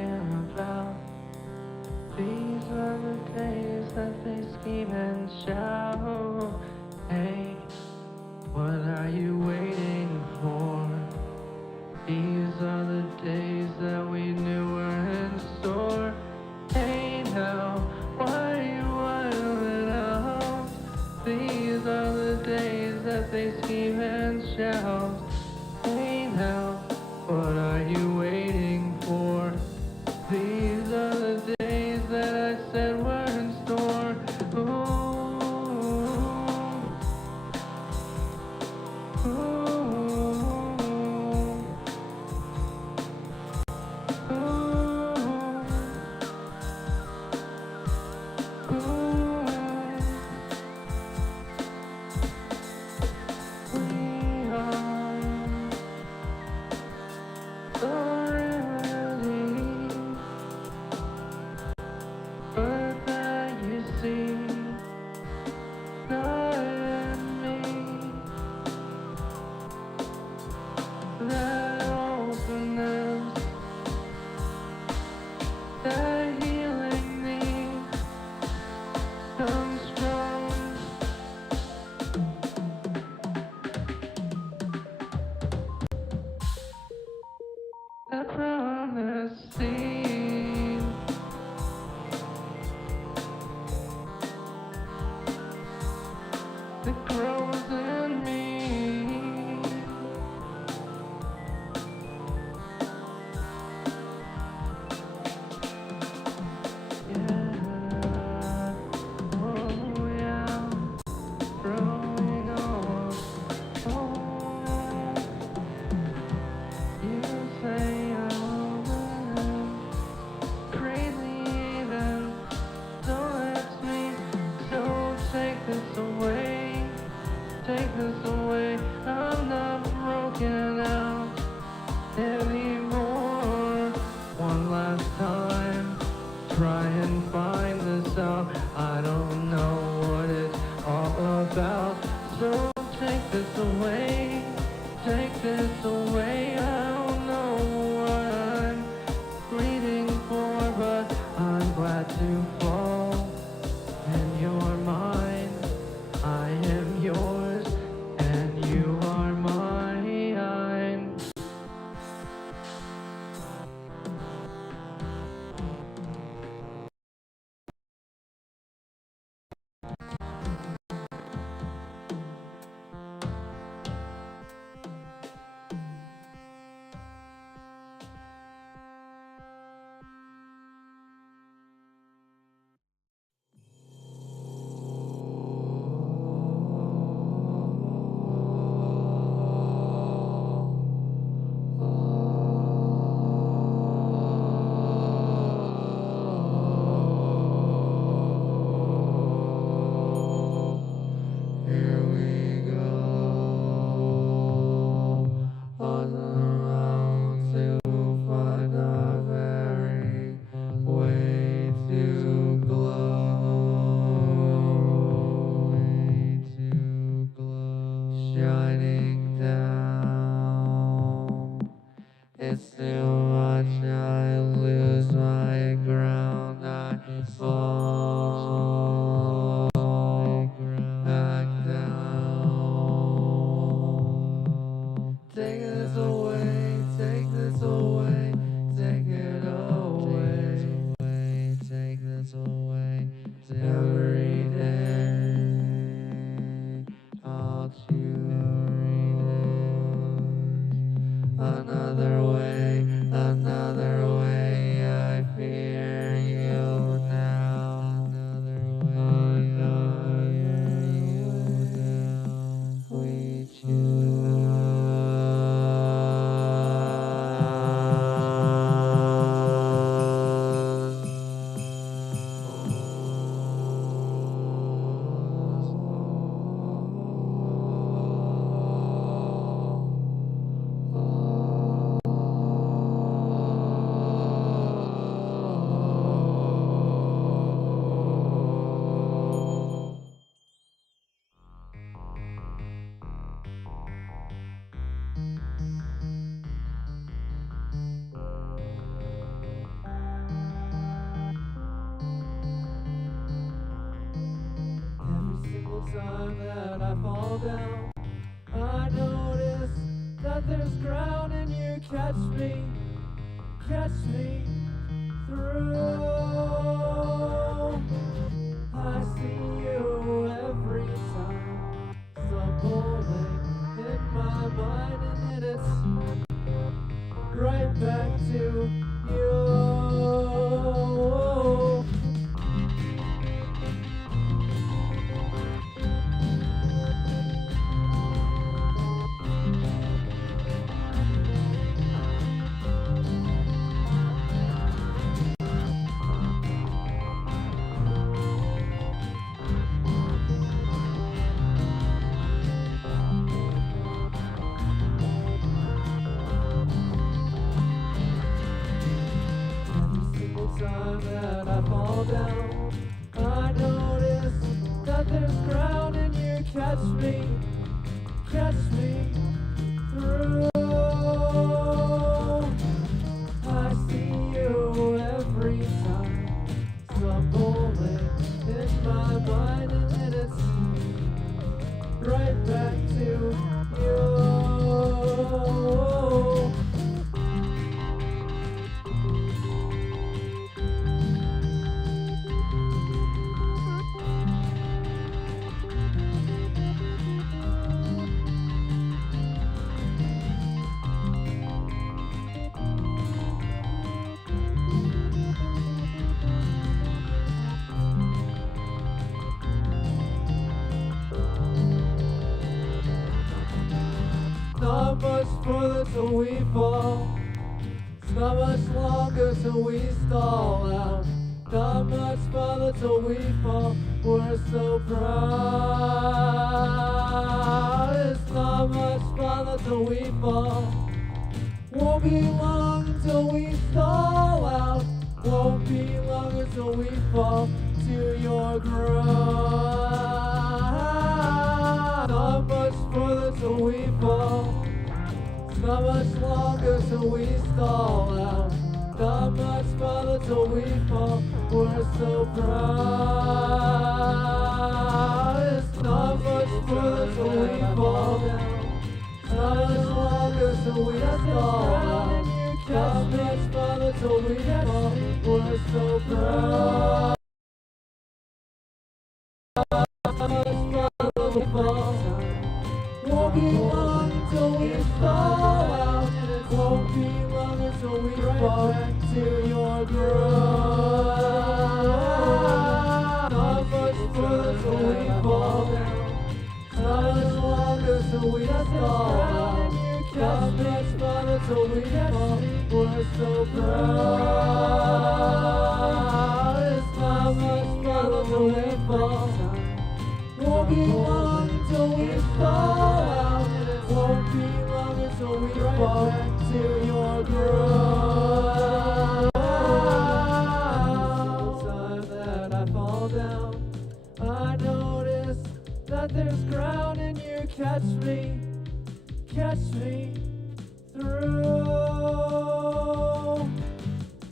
talking about. These are the days that they scheme and shout. Hey, what are you waiting for? These are the days that we knew were in store. Hey now, why are you wilding out? These are the days that they scheme and shout. Hey now, what are you waiting for? These are the days that I said were in store. Ooh, ooh, we are the remedy, but that you see, not in me, that openness, that healing need, come strong. That promise seed that grows in me. Yeah, oh yeah, growing old. Oh yeah, you say I'm crazy even, so that's me. So take this away, take this away. I'm not broken out anymore. One last time, try and find this out. I don't know what it's all about. So take this away, take this away. I don't know what I'm waiting for, but I'm glad to fall. And you're mine, I am yours, and you are mine. fall down, I notice that there's ground and you catch me through. I see you every time, stumbling in my mind, and then it's right back to you. Time that I fall down, I notice that there's ground and you catch me through. I see you every time, stumbling in my mind, and then it's right back to you. Not much further till we fall. It's not much longer till we stall out. Not much further till we fall. We're so proud. It's not much further till we fall. Won't be long till we stall out. Won't be long until we fall to your ground. Not much further till we fall. It's not much longer till we stall out. Not much further till we fall. We're so proud. It's not much further till we fall. It's not much longer till we stall out. Not much further till we fall. We're so proud. Won't be long till we stall out. Won't be long until we fall to your ground. Not much further till we fall. Not much longer till we stall out. Not much further till we fall. We're so proud. It's not much further till we fall. Won't be long till we stall out. Won't be long until we fall to your ground. Time that I fall down, I notice that there's ground and you catch me through.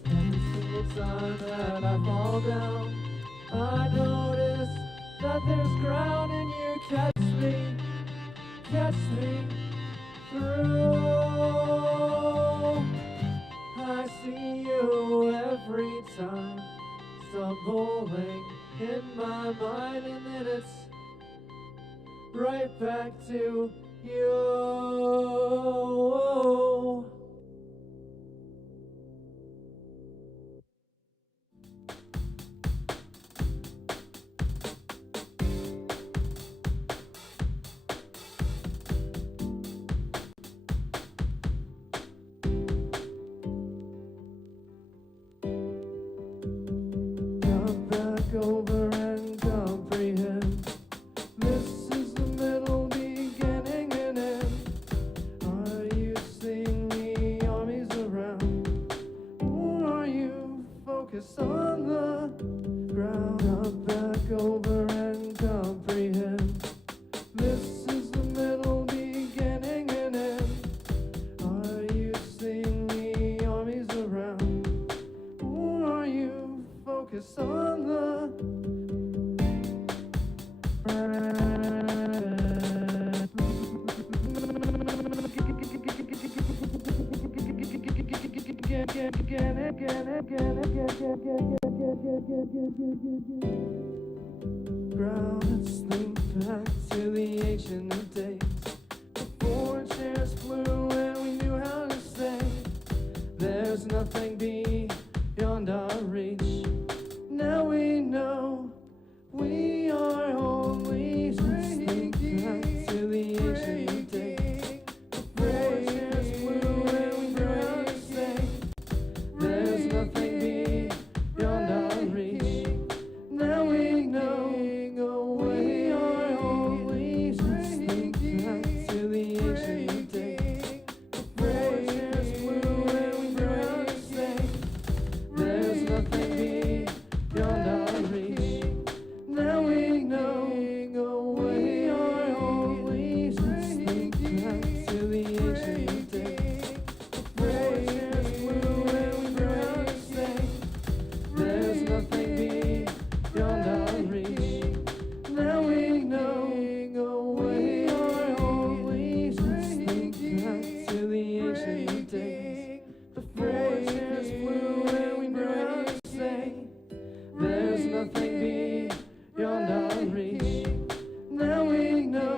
Every single time that I fall down, I notice that there's ground and you catch me through. I see you every time, stumbling in my mind, and then it's right back to you. Over and comprehend. This is the middle, beginning and end. Are you seeing the armies around? Or are you focused on the ground? Up, back, over and comprehend. This is the middle, beginning and end. Are you seeing the armies around? Or are you focused on the Ground sleep back to the ancient of days. Before chairs flew and we knew how to say, there's nothing beyond our reach. Now we know we are only sleep back to the ancient of days. Before chairs flew and we knew how to say, there's nothing beyond our reach. Now we know we are only sleep back to the ancient of days. Before chairs flew and we knew how to say, there's nothing beyond our reach. Now we know we are only sleep back to the ancient of days. Before chairs flew and we knew how to say, there's nothing beyond our reach. Now we know we are only sleep back to the ancient of days. Before chairs flew and we knew how to say, there's nothing beyond our reach. Now we know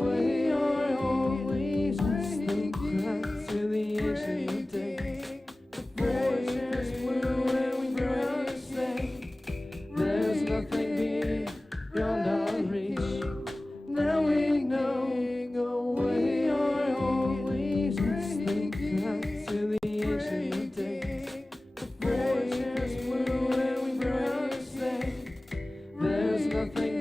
we are only sleep back to the ancient of days. Before chairs flew and we knew how to say, there's nothing beyond our reach. Now we know we are only sleep back to the ancient of days. Before chairs flew and we knew how to say, there's nothing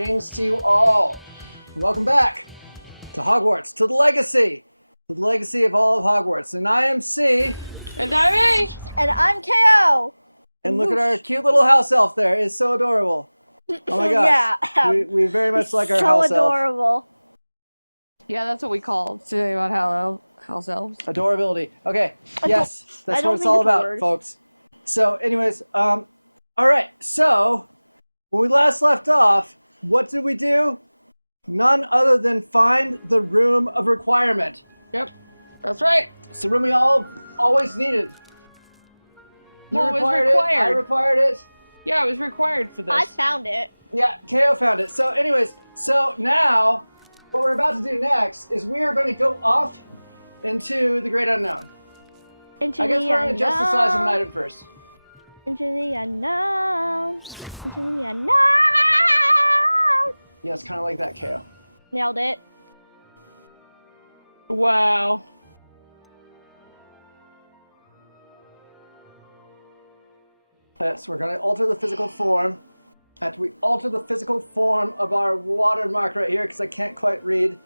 Greetings to you all. Welcome back to Hogwarts, to the Legacy. To the Legacy of all of Hogwarts. And I am C. And I'm A. And I'm KO. And look at our cute little house elf there. It's so adorable. Oh my gosh. Yeah. We very much like our so house elf. adorable. Yeah, that's what we call today about house elves. Adorability. Okay. Yes, that's I don't what it's think all it's a about, word. folks. So, anyways, all right. So, when we last left off, what did we do? None other than find the room of requirement. Yep, that's right. It's the room we all always needed. You Well, it was required it. I required. required it. Yeah, it was required for this. I found it. Yeah, KO found it. So, anyways, so now what we're about to do next is we are going to go off into the great unknown. Into I guess the we're going to adjust the size of an unknown. item first. Into the unknown. Into the unknown. Yeah, it's kind of like that, KO. Nailed it. Wow. So we're going to alter the physical form. After we alter the physical form of our watermark right here, because I can't quite read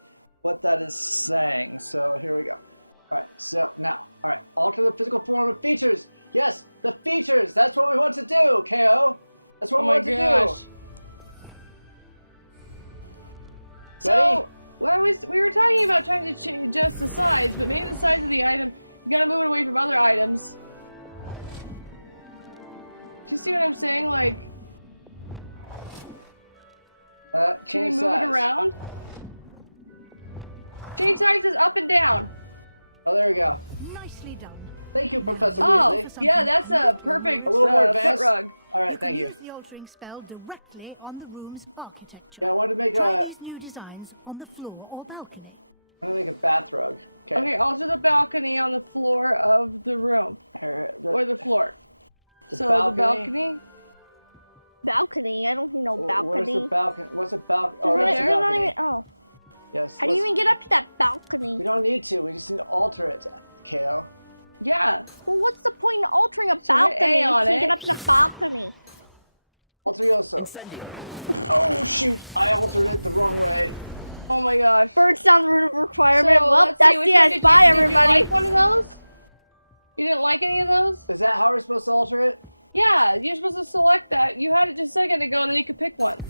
what that is saying. So here we go. All right, so now, all right, alter the physical form of features. Yes, the features. That's what we want to do, KO. That's what Oh we my want to gosh. do. So, we were talking about trying to adjust the size, but maybe the size of the item, you gotta move it away from other items. Do you see what I'm saying? Like, can you Change move size. it around? Change sizes up and down. Oh, there we go. Thank you, Professor Oh, Weasley. yeah, that's a perfect A little more foot advanced. rug. All right, thank you. Altering spell directly on the room's architecture. Yeah, I wanted to make Try a, these new designs on the floor or balcony. bath rug. Okay. Okay, alter the balcony on the floor of the room. Here, Or the floor. the So balcony. the balcony? Balcony. I don't see no Where's the balcony. balcony? What's a balcony? Oh, There's that's a not balcony. even- oh. Yes. How do you even get up to that balcony? We don't need to. We just need to alter it, KO. Yeah. Well, what's the point in altering a hit A balcony on to it. get up to the balcony? Alterioso. Oh, shoot. I altered it the wrong way. Oh my gosh. Birds down the room of requirement. So, Well, let's that's see, which the one end. did Bye, you, everybody. Did you like one of those? You didn't like any of those? Is that how we're supposed to alter it? Yeah, you're supposed to select that. You had it just a second ago, and then you could pick one.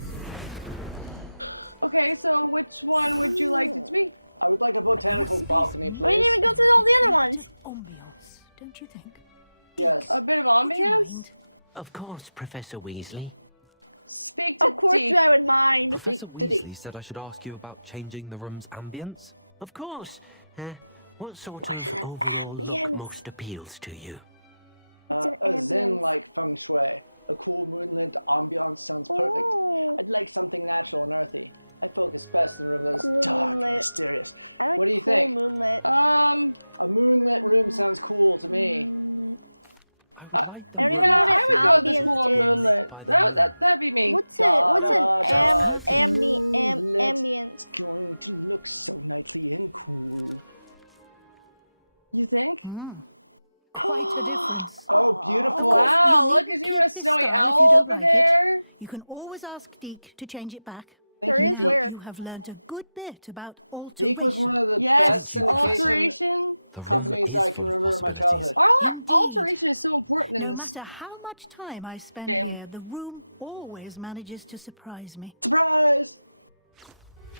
Okay, so which one would you like it to be? I would like a botanical balcony, We please. didn't even go through all the other ones. Ambiance, don't you think? Yes. A bit of Would you ambience? mind? Of course, Professor Weasley. Speak to Of course, Deke. I would mind. Professor Diddy. Weasley said I should ask you about changing the room's ambience. Of course. What sort of overall ambience? look most appeals to you? It's an A ambience. zen-like feng shui. A cool moonlit ambiance sounds perfect. Oh. I'd like something natural and earthy. I focus best in a room that is Cool dark and moonlit. mysterious. I like What do you cool think? Moonlit. A moonlit room sounds cool to me. Moonlit. I would like I don't them even know what I would go with the ambience cool is. moonlit. That'd be me. What's an It's moonlit. ambience? It's going to look so nightly and cool. You think? Oh, beautiful. Wow, look at you, a snowy owl over there. You can always ask Deke to change it back. Thank There you, is Deke. where. You have learned a good bit about alteration. Deke was one of the Yes, best syndication alteration. The room companies is I can full of remember in my childhood. possibilities. Alteration is so important in No this. matter how much time I spend Game. here, the room always manages to surprise me. Surprise!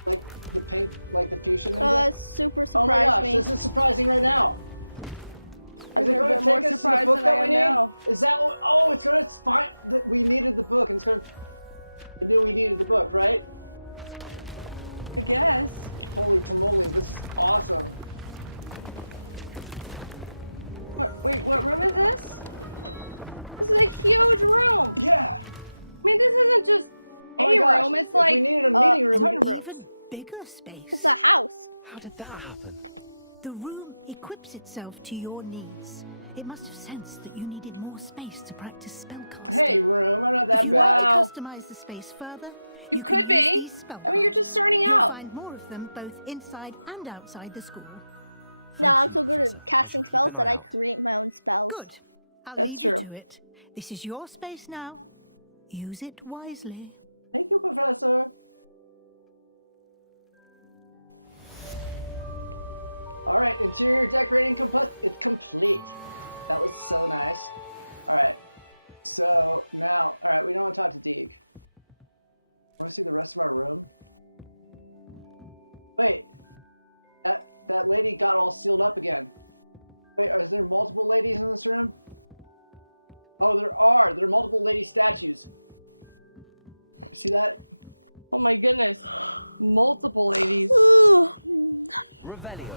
Like the pink, like the fuchsia ninja? Oh, that super Oh my surprised gosh, me. this is surprising right now. Is it I've going been to more take us to the surprised book than I that we am need? now. Is that what? Oh, it's going to find that we needed the book, and it's going to. We knew we needed the book, right? I guess. Holy tamale, this is awesome. Wait, what room is this? This is a huge room. Yeah. I mean, this isn't just Oh my a gosh, room. It's if like we needed a meeting room, ton we of could- rooms. Even bigger space. It's a house. How did that happen? The room equips itself to your needs. It must have sensed that you needed more space to practice spellcasting. Hey, room, I'm not that bad. Wow. Customize the space further. You can could be. use these spell I mean, you're just starting You'll out. find more of them both inside and outside the school. No, I'm so good at casting spells that I create my own spells. Good. I'll That's leave true. you to it. This is your space now. Use it wisely. Thank you, Professor. All right, interior decorating it's complete. That was so nice. All right, so now, all right, we don't want to talk to Deke. Want to see the rest of our room? Wait, that lady got all sealed up again. Wait, is there multiple ladies in this room? Oh, there are. There are multiple lady statues. See that? Oh my goodness. Multiple ladies. Revelio.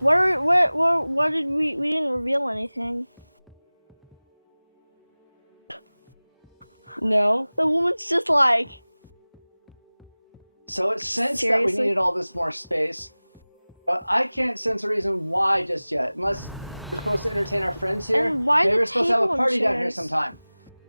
What did we didn't reveal anything. No. The woman's just like, So it sensed that Seriously? we needed all this more space. But I can't sense a reason why just yet. Unless we're supposed to entertain our friends here. And why Maybe the we're supposed to have a table and party down here chairs? sometime.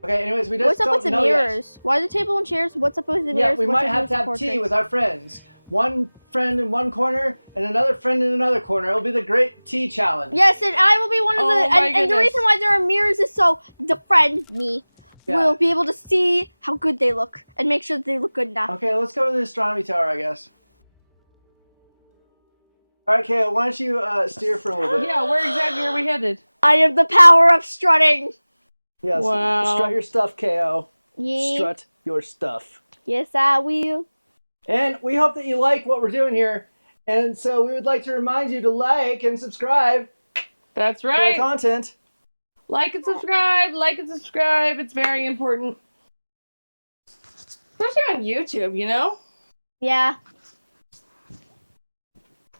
Okay, anyways, we just what's up don't with the know yet. mirrors? Why the table and chairs? What's up with the Yeah, mirrors? we What's might up have with to the have tea portraits? with our friends. One friend in one corner and another friend in another corner. It'll be the great tea challenge. Yes, and I will be one of Oh the. my And the goodness. reason why there are mirrors is so the friend, me, Yeah. will be able to see how good they look and make sure that they look good enough. Okay, let's go to the astronomy tower, I guess. All right, Kayla, why don't you steer for a little bit? Yeah, where exactly are we headed? I have the power of strutting. Yes. Wow. Strut your stuff, KO. Yeah. Strut your stuff. Yes, I will. And we hope that you like what we're doing here. And so we would like to remind you to like and subscribe That's to our right. content. Like and subscribe. Like and subscribe. It's very important. Especially on YouTube, you know? Yeah.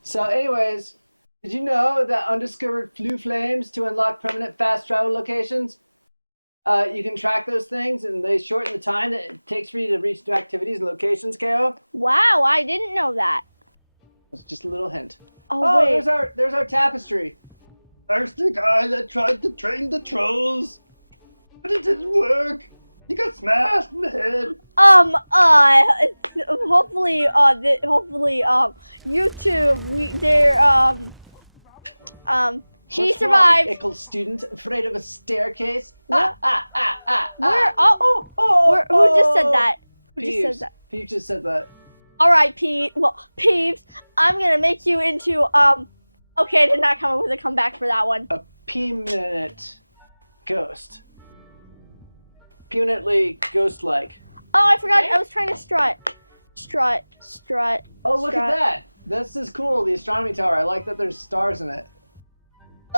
So anyways, did you know that undiscovered flue flames to unlock permanent fast travel locations? You can track those things and they shorten the time that it takes for you to reach new activities and locations, KO. Wow, I didn't know that. It's just a little hint. Oh, Oh, wait. there's our tapestry. There's the guy that tried to train the trolls, but it didn't work. He got smashed in the head. Hopefully, YouTube, he What's survived. wrong, ickle student afraid of a staircase? What? Where? Who just said that? Who just said that? Peeves just said that. All right, Peeves, I'm gonna make you into Okay, I did not come up with a comeback for that one. A P-minute ghost. Punitly ghost-like. Oh, I forgot. I was trying to strut. Oh, look at strut. that! This is cool, the astronomy tower. I like that there's stars in it.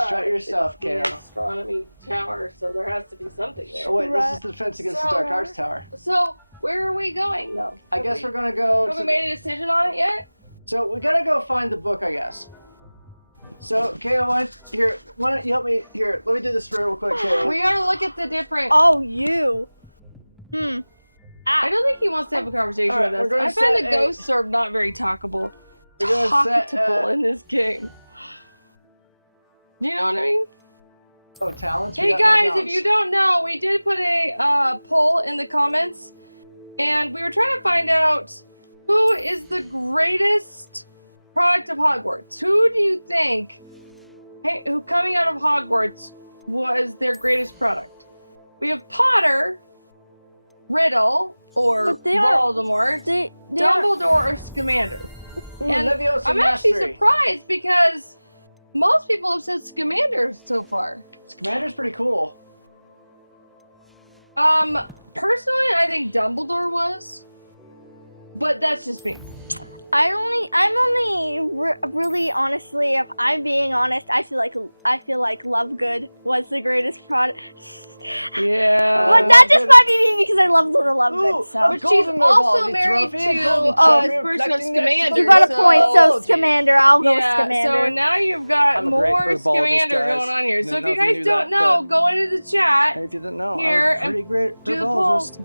Strut your stuff, It's the Kale. astronomy tower, so there has to be something there. Oh wait, this Right. is the Defense Against the Dark Arts Tower. So, where are we going, though? I guess we're gonna go Have we to... made a decision on it yet? So we gotta go find the book, I guess. So, Kale, why don't you help me? Here, let me do this real quick, Kale. We gotta look at the different... Oh, you. I don't think he wants to have a conversation All right, with we're us. gonna I find set the a- ghosts are not very talkable. We're gonna set, Talkable in this game. You know what I mean? Oh, talents? We Hey got more guys, if talents. you don't know, we did put a poll in the comments, and we were trying to find out who is the greatest product of Hogwarts. Who do you think, who coming out of Hogwarts was their greatest product? We have Potter, Riddle, or But they are- Voldemort, They are, Dumbledore, or Scamander. Ooh, and Leviosa I'm actually Mastery. surprised because most people have said Scamander so far. Commander's pretty cool. Personally, I think Dumbledore was, but that's just me. I'm only really honestly, if I'm being honest, I feel like Lovegood was the greatest product. Yeah. But that just might be me because I love Lord of Lovegood. Ooh, So a But she's golden also Revolving married trophy, to golden this trophy person of reflecting the Scamander. you got a so- point. So Okay. Scamander, I'll go Yeah, Scamander. so now you've got I'm a great more herbologist, Scamander guys. going on here. So Didn't if know you if you guys knew don't that, know, go into the chat Hey, if you didn't know, here I'm a pretty great do the poll. herbologist.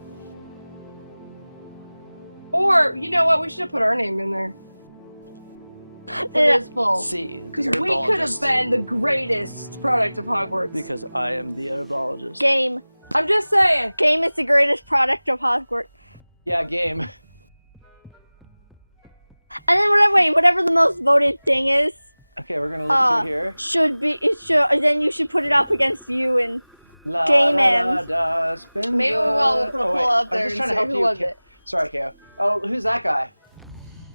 Or, you know what, we should have put our name in there. For this poll. See, Because we could have been the greatest product of Hogwarts. Because I am the herbologist. Game. I'm just saying. Game is the greatest product of Hogwarts. Yeah, game. And then whatever the most voted thing is, Okay, we're gonna look through here. then you should put it up against you and La, Game da, ends. da, spin Maybe the- we'll put a Oh, poll wait, up there I'm just and trying to say help who you. was it. Sorry, Ko. Oh, who's that guy?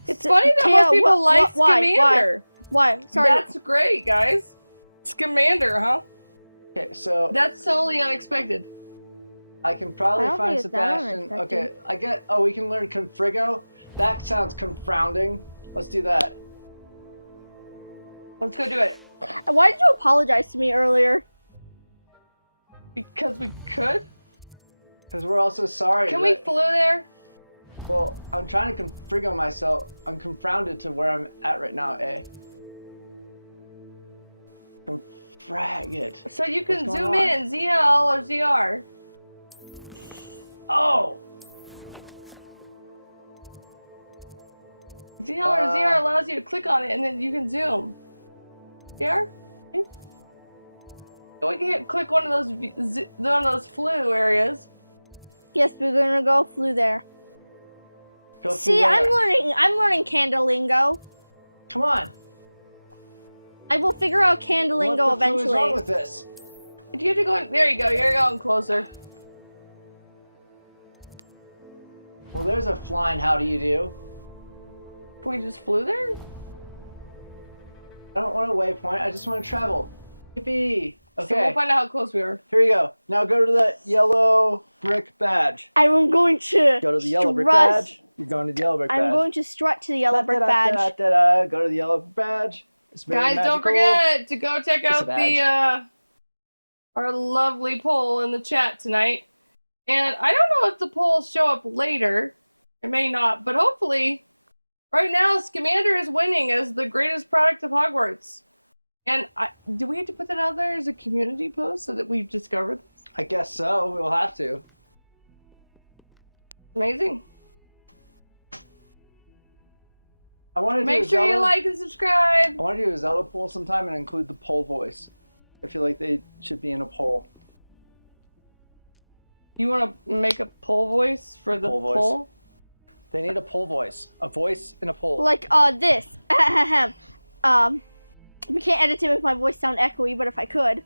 It's funny that Kale, most people like why? Scamander. Why? Sorry. That's great, guys. Scamander, huh? Okay, so That's totally unexpected. I can probably I don't find think it's that Sebastian. unexpected. Okay, I get. Oh, we can learn Confrigo. That sounds confounding. Let's do that. Let's go do it. Why did you apologize to me earlier? Because we could? Because we're also sorry. Can we that- flew there? Well, I'm trying to Confrigo myself. I'm confounded to where I'm at right now, eh? Confrag it. So you What's can going zoom on? in, ZL or ZR. Oh! ZL or ZR allows you to click on it and then you can zoom. ZR? So we can click one of those flu areas. Yes, we're gonna go flew there. Go See, through I'm where? learning CandA lingo. Come on. I will figure out CandA lingo What the flu is wrong eventually. with this? If you have to go in, there you go, you're going closer. Well, there's a flying how do you do. Can we just flew there? I don't want a waypoint. I just want to travel. Yippee! So Okay, we'll find out how close we are. here we go. Now go to the yellow brick badge. I'm going to Go to the yellow brick strut- badge. You're going to the yellow brick badge. I'm going to strut to the yellow brick badge. Go to the yellow badge. It's very Guys, don't magical. forget to go check It's a out the our lovely poll in the chat tonight. And I don't know if the polls show up later. It may not, but hopefully right now Scamander is winning as the greatest product of Hogwarts. And do we have to put that out there as a community post so that we've discovered this? I guess so. We'll have to. Amazing. I want to Make do a sure you Zelda- like and subscribe. I want to do a Zelda poll sometime and include the poll voice. I feel like they should be in a poll. You want to make a poll voice for the Poll voice. poll? They need a poll voice. A voice in a poll. Like this. We can't edit to make my voice sound echoey, but if I could.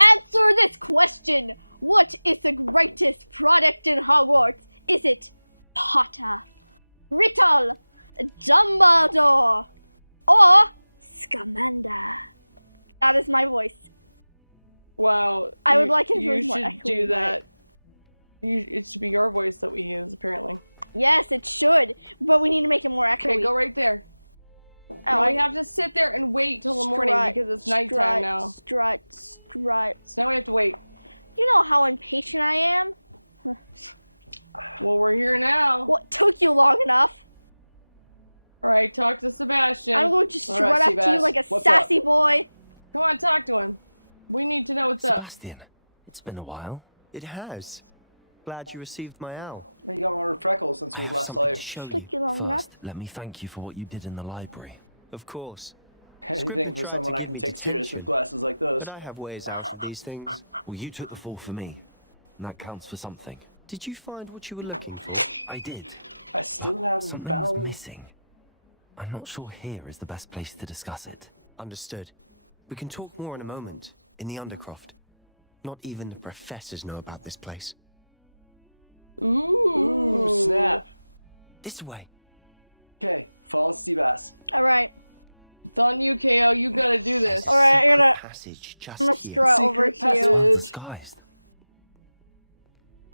Answer this question. What is the greatest product in Hogwarts? Is it Potter, Riddle, Dumbledore, or Scamander? That is my voice. Wow. I would like it if it You was more should echoey, do but- that. It should be your voice that we use, apparently. Yes, it should, but we need to make it more echoey. Okay, go right there. Oh, We have to sit there and wait till the morning Strut, because it's nighttime now. Strut. So now we have to wait. You know how impatient I am? Well, we're here now. What took you long enough? All right, talk to Sebastian. I'm going to All strut right, up to you Seabass, like a what's sassy boy. Come on, talk to him. We need to know what's up. Sebastian, it's been a while. It has. Glad you received my owl. You got more freckles since I we have last saw something you. to show Took you long First, enough. let me thank you for what you did in the library. Of course. Anything Scribbling for tried someone to I get can me take serious with detention, glasses like those. But I have ways out of these things. Well, you took the fall for me, and that counts for something. Did you find what you were looking for? I did. I still haven't Something was found. missing. I'm not sure here is the best place to discuss it. Understood. We can talk more in a moment, in the Undercroft. Not even the professors know about this place. Ooh. Ooh, snap. This way. Okay, follow Seabass. All right. It's on you, KO. You gotta do this. All right. I'm Just gonna here. strut over Secret to you. passage. Disguised.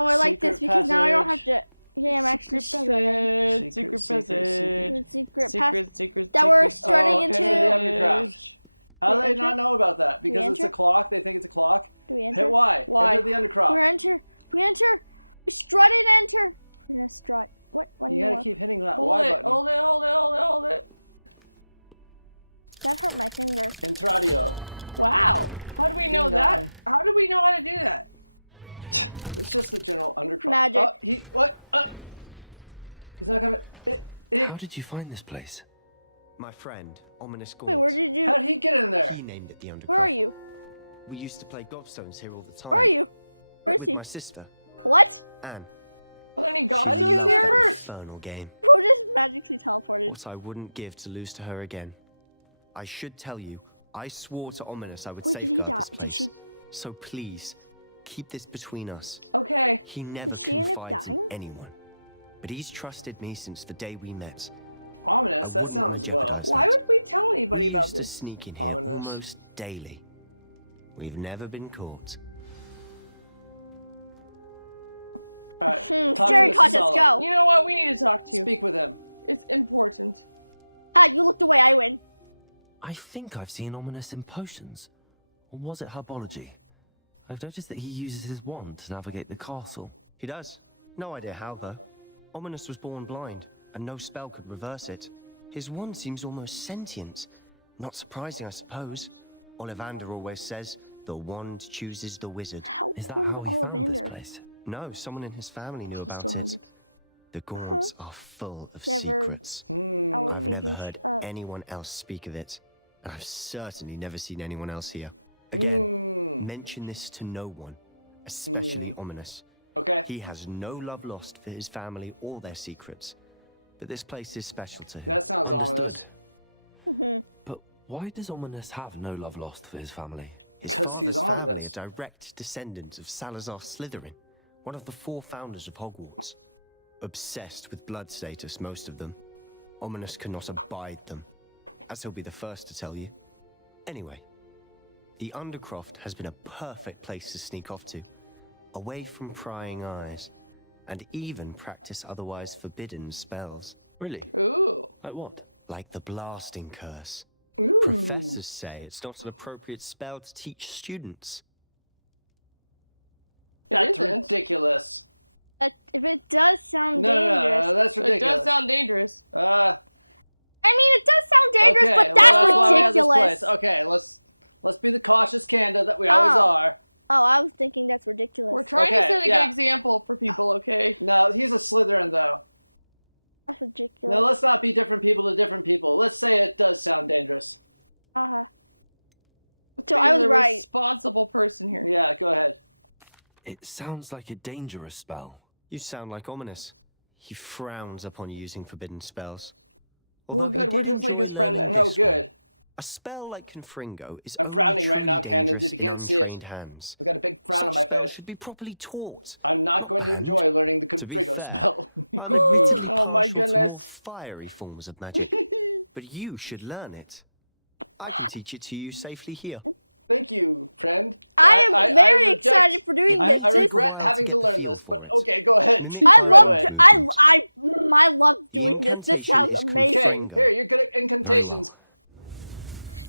Oh, I like this Secret because now I don't have passage. to. Yeah, I'm actually Secret strutting. passage. Secret Secret, secret, passage. Secret pass. Secret. That we're secret strutting Oh, into. into the Undercroft. How do We they enter? not know about that? Because it's a enter? clock. They think it's a clock. Do we enter? Hit Y. Y. Enter the Undercroft. We enter. We enter. We strut and enter. We're gonna strut. What? What do You you gotta want? keep hitting that Hold Y it, button. hold it, hold it, hold it, hold it. That hurt my finger. Entradio. Wow. How do we know Ding that? dong. How do we know how to do that? It's just the general Undercroft. Magic. Oh, what? He's not gonna. How did you find this place? My friend, Ominous Gaunt. Wait, where did you? How did he get in there? Where are you? We used to play gobstones here all the time. Where are you? Where is With he? my sister, What? Anne. Are there any How did he get gobstones in there here? first? Infernal game. Who just magically teleported? What I wouldn't give to lose to her again. I should tell you, I swore to Ominous I would Wait, did he safeguard die? this Did place. she? So please, keep this between us. Okay. He never she end up confides in dying? anyone. But he's trusted me since the day we met. Ominous. I That wouldn't want sounds to well. jeopardize Why that. would we tell anybody We about used to this? sneak in here Ominous. almost daily. We've never been caught. All right. talk Scary to Mr. contest, Solo. go. You know what? We need to talk to you. Speak with him. It's important. Ah, you looked away, I win. I think I've seen Ominous in potions. Or was it herbology? I've noticed that he uses his wand to navigate the castle. He does. No idea how, though. Ominous was born blind, and no spell could reverse it. His wand seems almost sentient. Not surprising, I suppose. Ollivander always says, the wand chooses the wizard. How Is that old how he found this Ollivander? place? No, someone in his family knew about Still it. haunted. The Gorms are full of Never- secrets. I I've was never thinking, heard anyone else speak of it, and I've certainly never seen anyone else here. Hmm. Again, mention this to no one, especially Ominous. Okay. He has no love lost for his family or their secrets, but this place is special to him. That sounds ominous. But why does Ominous have no love lost for his family? His Because he's father's family, ominous. a direct descendant of Salazar Slytherin, one of the 4 founders of Hogwarts. Obsessed with blood status, most of them. Ominous cannot abide them, as he'll be the first to tell you. Anyway, the Undercroft has been a perfect place to sneak off to, away from prying eyes, and even practice otherwise forbidden spells, Really? Ooh. Like what? like the blasting curse. Ooh. Professors say it's not an appropriate spell to teach students. That's isn't. ridiculous. That, if it does sound dangerous. No, that's It ridiculous. does sound dangerous. I mean, it does sound dangerous, okay, but well, that's why we have this ridiculous. place. Okay, let's be the cautious CandA that we always Oh. are. Oh, I was thinking that's ridiculous. We're trying to Okay, set a yeah. good example for people, okay? No, he's a Slytherin though. That's ridiculous. No, let's not be different people to different people. Let's say it does sound dangerous. Uh-huh. Let's So be I was the right. responsible person here. Yeah, go ahead. It sounds like a dangerous spell. You sound like Ominous. He frowns upon using forbidden spells. Well, Although good, I we're did just like enjoy his friend learning then. No this spell. good. A spell like Confringo is I'm only frowning right now, truly Candace, dangerous if you can't in see it. untrained hands. I've got a big frown on my Such spells face. should be properly taught. I'm not going to enjoy learning the To be Confrigo fair, spell. Oh my partial to goodness. more fiery forms of magic, but you should learn it. I can teach it to you safely here. Thank you, friend. I am very reject- excited for doing this. I This- regret having to learn this, but okay, go ahead. I Right love away. I love doing this. This sounds Incantation is amazing. Okay, here, you're good at incantations.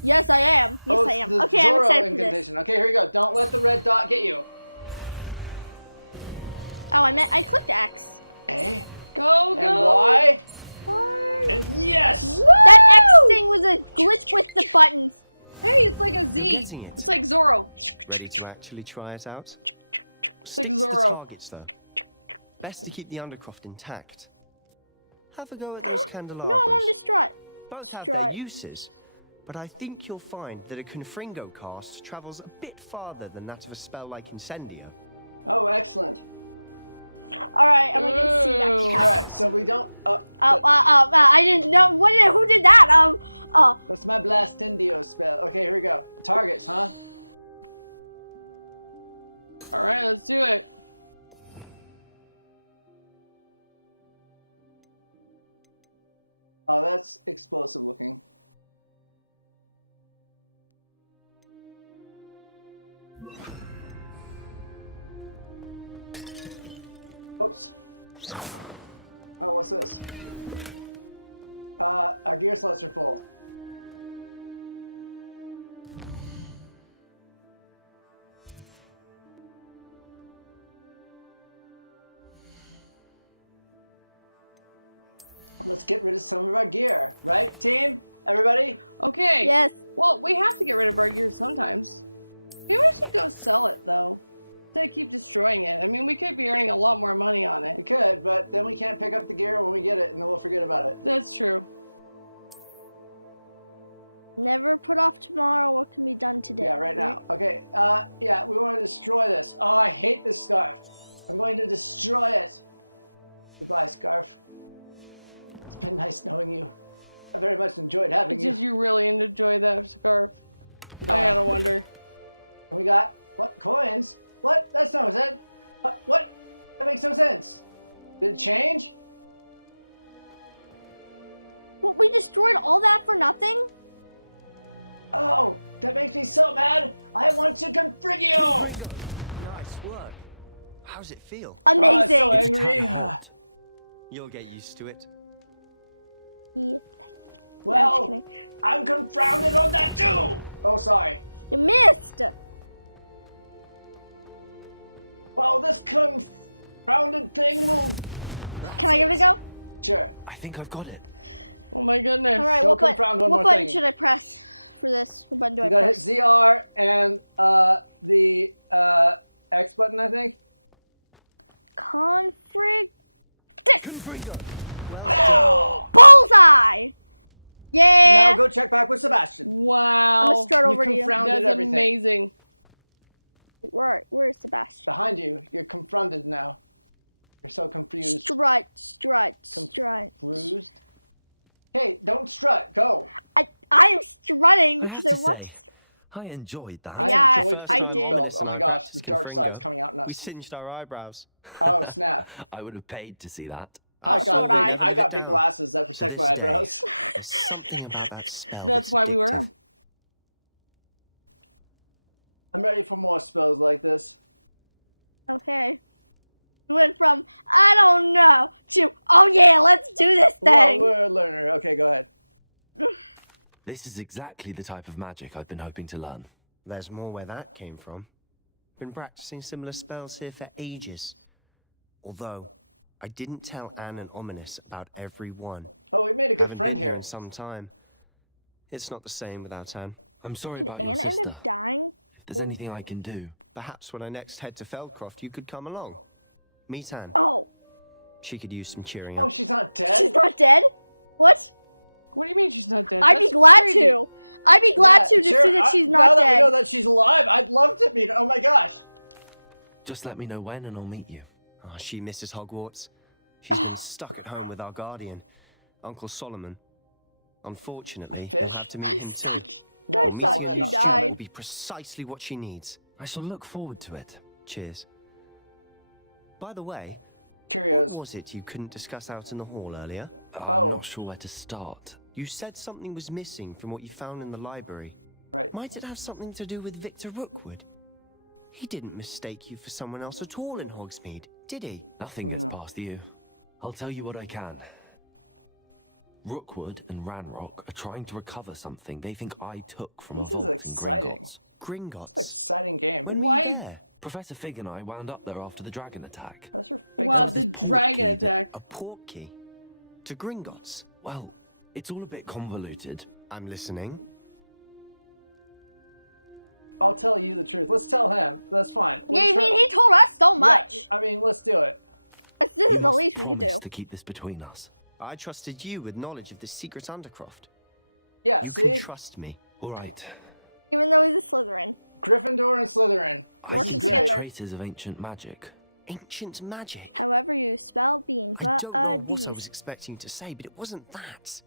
Yes, I am. Yes, Oh, I am. the Okay, I'm Zorro excited for this. incantation. Okay, here we go. Don't let the red dot get you. Oh, I clicked X. A Go, and go! Y Why? and yes. That X thing was a glitch with the buttons. Hey, it's like a Z. Getting it. It's like Zorro. Ready to actually try it out? It's like Stick to the Zorro. targets, though. Best to keep the Undercroft intact. Have a go at those candelabras. No, I want to destroy it. Both have try their it. uses, but I think you'll find that a Confringo cast travels a bit farther than that of a spell like Incendio. Oh, excellent. All right, I'm gonna see that. Ooh. All right, so we don't. I didn't know. Who did that? That's my Blastindio spell. Okay, here we go. Targets, huh? All right, let's do it. Oh, that's explosive looking. Whoops. Oh, what's this? Our gear slots are full. Let's get rid of some of our gear, right, team? Everybody? Okay. yes. Well, we have to get rid of our gear sometimes. Maybe we should go sell it, though. Instead of keep destroying it. I mean, we could be earning a lot more money on We it. could, but then we can't pick up the gear when we get it, and then we'll forget about it. That's true. Never put off tomorrow what can be done today. Yeah, right now. Okay, yeah, we want to destroy this. Oh, I hate this scarf. I'm going to destroy it. Goodbye, scarf. It's been nice knowing you. I very much enjoyed having you. Did you really enjoy that scarf? I gotta wonder. And we got, what, coins? What? That's no sense. What? That makes no sense. Did it change? What What, we destroyed all that for nothing? Oh, that makes me so mad. I want to confrig you. Amazing. I'm so angry. Yeah. Well, kidding. I'm confounded on that too. Oh, sorry. You missed. Well, this confounded thing will. Can I give it a go? Sure. I think I've got it. Oh my goodness. All right. Don't What, confound one what more button thing. should I press for this? What button do I You gotta hit press? ZR and the X button, I think. Config. This. Now Bullseye. Yeah. go check back with Sebastian. I'm Wow. gonna start You over to you. confrounded That's everything. amazing. Where is Sebastian? Behind you, you're confronted now. You're so confused. Strut. Bruised. Hey, don't strut. Go. I am strutting I because have I to want say, to. I enjoyed that. I Yeah, enjoyed I forbidden did. spells. Oh my gosh, the dark side's coming out in We us. singed our eyebrows. Oh snap! I would have paid to see that. I so got would big. I. I got big glasses that protect my eyebrows. There's something about that spell. That's why we were. I'm ready for more spells like this. Okay. We went from I don't know to oh yeah, let's do this Well, thing. we're a learner. Okay, go ahead. This is exactly the type of magic I've been hoping to learn. There's more where that came from. Been practicing similar spells here for ages. Although, I didn't tell Anne and Ominous about every one. Oh, we made a good Haven't friend been here here. in some time. It's not the same without Anne. I'm sorry Did about your Anna sister. end up dying? If there's anything I can do, Perhaps when I next head to Feldcroft, you could come along. Meet Anne. Oh, She could use some cheering Oh, up. she's not she's dead. not dead? What? What do you mean she's not dead? I'd be That's glad crazy. to. I'd be glad to sure. see that she's Now not that we know dead. that she's alive, I'd love to meet her. Oh my gosh. just let me know when and I'll meet you. Oh, she misses Hogwarts. She's been stuck at home with our guardian, Uncle Solomon. Unfortunately, we'll fish? have to meet him suck. too. No, I Meeting thought Solomon, she you not will died. be precisely what she needs. I shall look forward to it. Cheers. By the way, what Cheerios. was it you couldn't discuss out in the hall earlier? I'm Oh. not sure where to start. You said something was missing from what you found in the library. Right. Might it have something to do with Victor Rookwood? He didn't mistake you for someone else at all in Hogsmeade, did he? Nothing gets No. past you. I'll tell you what I can. Rookwood and Ranrock are trying to recover something they think I took from This a is vault in exciting. Gringotts. Gringotts. Exciting game. When were you Why- there? Professor Fig and I wound up there after the dragon attack. That's her big Wow, size. the dragon attack. A port key? To Gringotts? Well, it's all a bit convoluted. I'm listening. I'll tell you the truth. Let's tell him. That's fine. Yeah, Let's I mean, try- he told us so Yeah, much. I mean, let's do it. This is the must least we could promise do. to keep this between us. I trusted you with knowledge of the secret Undercroft. Yeah, You see? can trust me. All right. Even though he's a Slytherin. Gryffindor and Slytherin. This Working is I great. together. traitors of ancient magic. Ancient magic. However you spell being I don't know what I was these. expecting to say, but it wasn't that.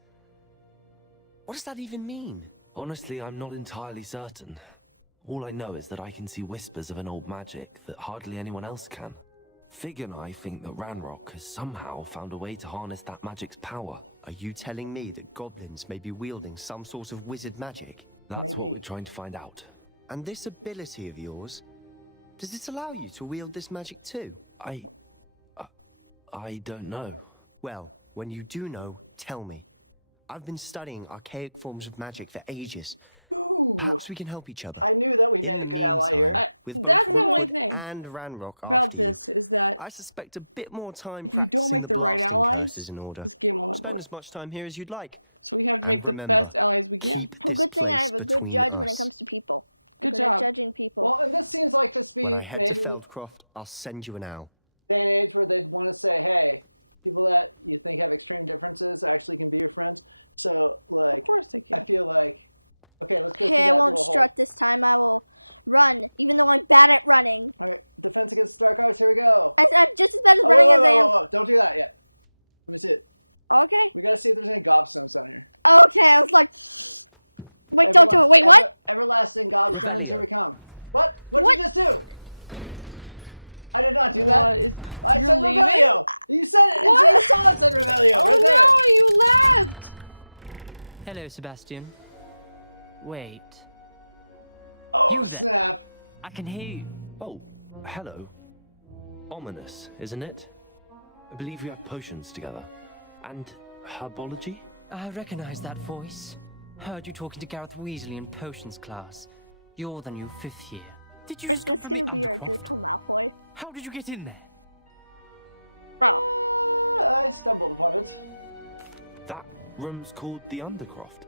What does that even mean? Honestly, I'm not entirely certain. All I know is that I can see whispers of an old magic that hardly anyone else can. Fig and I think that Ranrock has somehow found a way to harness that magic's power. Are you telling me that goblins may be wielding some sort of wizard magic? That's what Maybe. we're trying to find out. And this ability of yours, does it allow you to wield this magic too? I don't know. Well, when you do know, tell me. I've been studying archaic forms of magic for ages. Ooh. Perhaps we can help each other. I knew that we In made a the good ally here. meantime, with both That's the only Rookwood thing and Ranrock about after you, this is that I suspect a bit more time. if you don't practicing make the right blasting allies, curses in order. this game will We'll not spend work. as much time here as you'd like. So we have to And make the remember, best allies we can. keep Well, this good thing I place have a good between judge when it us. comes to people. Good Good job. at judging people. Well, and this seems like this When be I head made to in Feldcroft, I'll send you an owl. day and age where they'd want to say, hey, people that you think have extreme differences actually can be your friends. So, Of like, course they I can. feel like, okay, let's go through Okay, I that won't little hole. strut this time. I will run, even though I'm bad at running. All right, defense against dark arts, here we go. I'm just as bad at Oh, running whoa, as I am. whoa, whoa. Don't do that yet. Let me see it. Okay. We gotta see if there's any gobstones down here. Okay, I was like, wait, don't do it. Wait, what? Everlasting gobstones, here we come. What? What What? did you just do? I did not do What that. is? I you're said leaving? Revelio. You said it. What? You saw it said Revelio Oh right there. no, you left. Hello, Sebastian. Wait. Oh, You there. snap. I can hear you. Oh, hello. Ominous, isn't it? I believe we have potions together. And herbology? I recognize that voice. Heard you talking to Gareth Weasley in potions class. You're the new 5th year. Did you Is stop this from the gonna be our Undercroft? Draco Malfoy? How did you get in there? Bro. I stumbled upon it. That room's called the Undercroft.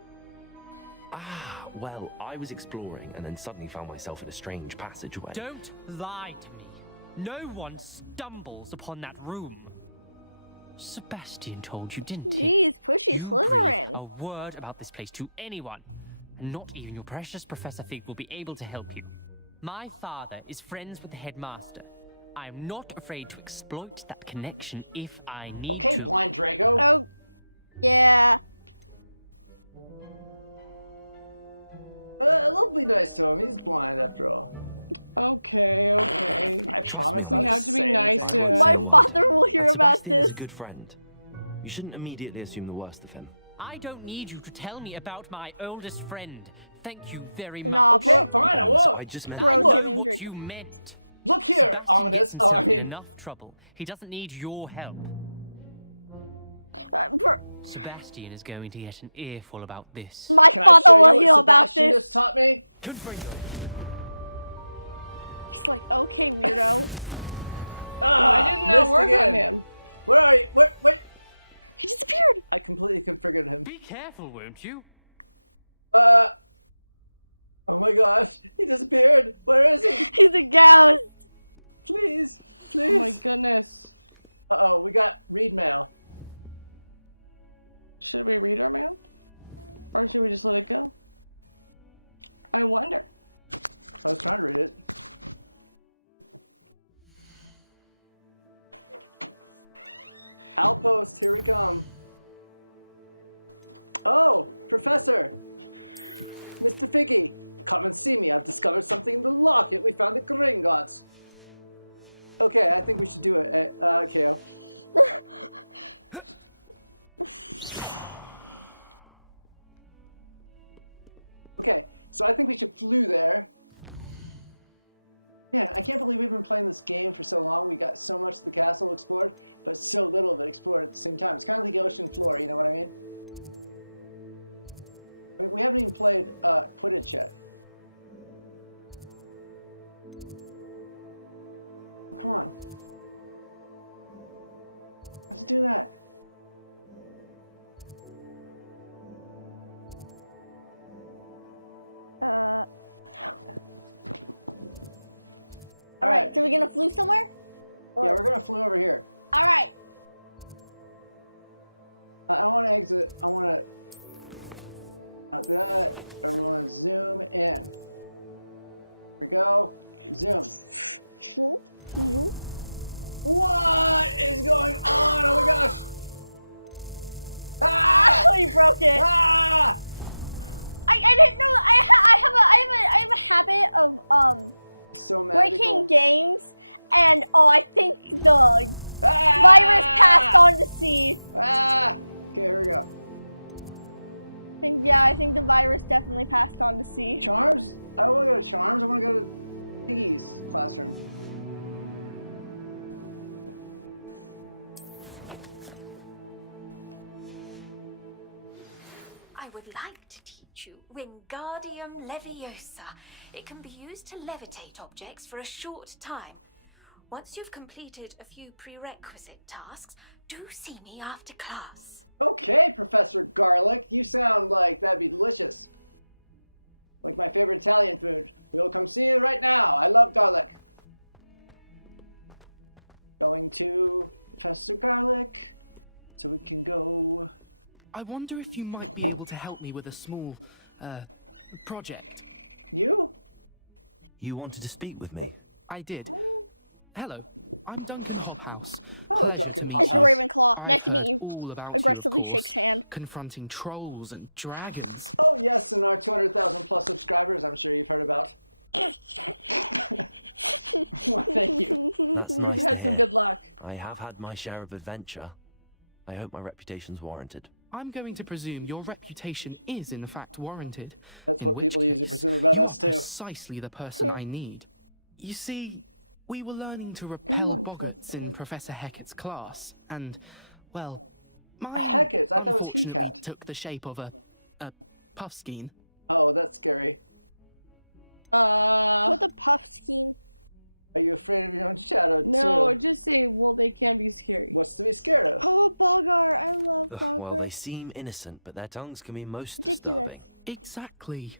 Ah, well, I was exploring and then suddenly found myself in a strange passageway. Don't lie to me. No one stumbles upon that room. Sebastian told you, didn't he? Jeez, pushy You breathe Slytherin. a word about this place to anyone, and not even your precious Professor Fig will be able to help you. My father is friends with the headmaster. I am not afraid to exploit that connection if I need Okay, to. blind Draco. Oh, yeah. It'll be nice to him. He's blind after all. Okay, okay. I promise We not have to be say nice anything. to him. My father will hear about Sebastian was this. a good friend. You shouldn't immediately assume the worst of him. I don't need you to tell me about my oldest friend. Thank you very much. Nah, Okay, fine, I won't. I just meant Bro, Look, giving What Draco. you meant. Look here, Ominous. Sebastian Oh, I gets himself in mean, enough trouble. He doesn't need your help. Bro, Sebastian is going to get an earful about this. my can I father show will you hear what about Sebastian this. just taught me? Confringo. He's like, okay, weirdo. I didn't know missed work again. on him. Where are you? Wait. He disappeared. I completely configured him. Be careful, won't you? Oh my gosh, he disappeared. Where is he? He's a ghost. Please, Oh my please. goodness. Uh-oh, we got read mail. Should we read our mail? Or should we just let it go? I wonder. I was trying to read it. Outpost, here we come. Oh, Professor! Mr. Figgy, come and see me. I've discovered something in the locket we found at Gringotts. Okay, I think we should do it, KO. Okay, so I think we should flew there. Yeah, I can't believe we've been playing this game for so long. We got so much of the castle explored, but so little of it explored at the same time. It's kind of like the ocean floor, you know what I mean? I mean, we haven't even played Quidditch yet. Oh, come on. Let's do that. All right, so we're gonna flew somewhere? Yeah, we're gonna flew over here. All right. I want to exit. I want to. Not that. I want to zoom in. Here we go. Zoom. What is going on? Oh my gosh! Ah! Oh, you broke it. Ah! I didn't know. I have a habit of So magical. breaking games, and I think the Ah! virus passed on to C. Ah! Okay, here we go. I think the virus definitely passed on to C. Charms? I don't want to go to Charms. I want to go to Piggy's classroom. I would like to teach you Wingardium Leviosa. It can be used to levitate objects for a short time. Once you've completed a few prerequisite tasks, do see me after class. Okay, Professor Garlic. You sound like that'd be delicious. Like my favorite Italian food. We'll come see you right now. I love garlic. Going to Professor Garlic so we can go. I wonder if you might be able to help me with a small, project. You? You wanted to speak with me? I did. Hello, I'm Duncan Hobhouse. Hello, Pleasure Duncan to Hobhouse. meet Mr. Ravenclaw, I've nice to meet heard you. all about you, of Aggressively course, shakes hand. confronting trolls and dragons. Oh, yes, and our 200,000 plus subscribers, I'm sure you've heard about. Well, thank you. That's You've nice had to some hear. good luck. I have had my share of adventure. I hope my reputation's warranted. I'm going to presume your reputation is in fact warranted. That's in what which people usually case, presume about you us are too. precisely the person I need. You see, we were learning to repel boggarts in Professor Hecat's class, and, well, mine Hecat's? I thought it was unfortunately Hecat. took the shape of a puffskein. Oh, that's scary. With a puff skein. Are you afraid of your own shadow No, too? just say, well, they can be scary. What's to be scared of? Oh, boggart. I love Well, they boggart. seem innocent, but their tongues can be most Ridiculous. disturbing. Exactly.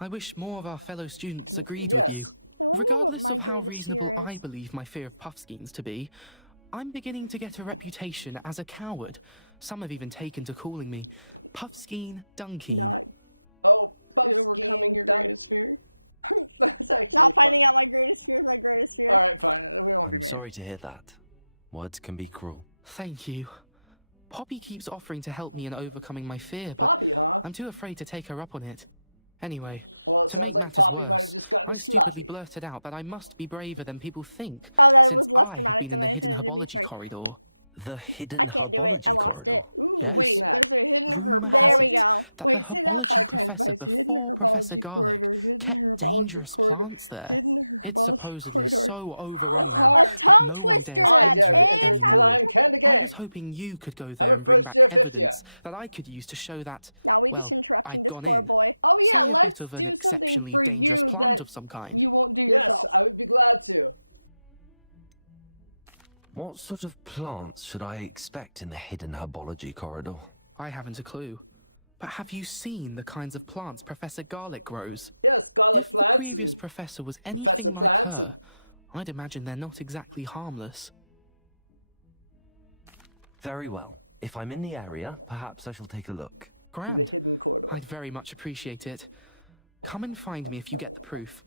I wish more of our fellow students agreed Yes. with you. I wonder what Regardless my of how greatest fear reasonable I is. believe my fear of puffskeins to be, I'm beginning to get a reputation as a coward. Some have even taken to calling me Puffskein Dunkey. Not Oh, overcoming your dunk. greatest fear. That's actually Not fun. finding out my greatest fear is my greatest fear. Alright, fine. We won't be mean. Sorry to hear that. Words can be cruel. Thank you. Poppy keeps offering to help me in overcoming my fear, but Poppy, huh? I'm too afraid to take her up on it. Anyway, Well, it to sounds make like matters Poppy worse, might have just gotten I stupidly sloppy. blurted out that I must be braver than people think. Oh, that since was less I have dramatic been than I in the hidden intended to be. herbology Sorry. corridor. The hidden I can't do it. I herbology lost corridor. it. Ooh, Wait, snap. there's a hidden herbology. There we go. Wait, say that 5 times, Professor guys. Hidden before herbology Professor Garlick corridor. Hidden kept herbology dangerous corridor. plants there. Hidden It's herbology supposedly corridor. so That's overwhelming. hard. A tongue No twister one I dares that dare is because I'm CandA I was Game. hoping you could go there I'm a and bring first back year fifth year. evidence that I could use to show that. Now we well, just interrupting I'd this gone poor in. boy. Oh yeah, Some let's bit of an do something exceptionally for dangerous you plant that of some kind. you won't do Yes, yourself. I would be glad to. What sort of plants should I expect in the hidden herbology corridor? I haven't a clue. But have you seen the kinds of plants Professor Garlick grows? Yes, garlic If the plants previous and professor was anything Professor like plants her, and I'd imagine they're not exactly harmless. Very well. If I'm in the area, perhaps I shall take a look. the Grand. hidden corridor. I'd very much appreciate it. Come and find me if you get the proof.